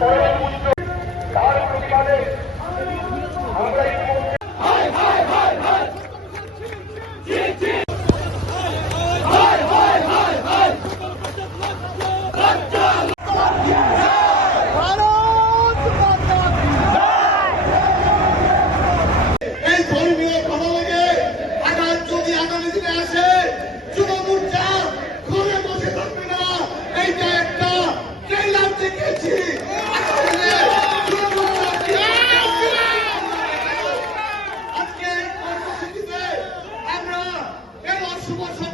তার শুভ